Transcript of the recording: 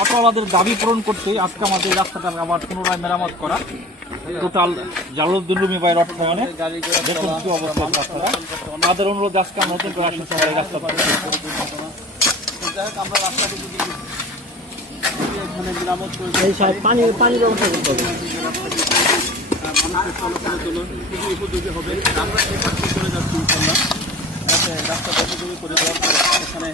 অটোওয়ালাদের দাবি পূরণ করতে আজকে আমাদের রাস্তাটা আবার পুনরায় মেরামত করা। টোটাল জালালউদ্দিন রুমি ভাইয়ের অর্থায়নে দেখুন কি অবস্থা রাস্তাটা। তাদের অনুরোধ আজকে আমরা নতুন করে আসেন সবাই রাস্তা আমরা রাস্তাটি যদি এখানে মেরামত করে পানির ব্যবস্থা করতে হবে, মানুষের চলাচলের জন্য খুবই উপযোগী হবে। আমরা এই কাজটি করে যাচ্ছি ইনশাল্লাহ, যাতে রাস্তাটা উপযোগী করে দেওয়ার পরে এখানে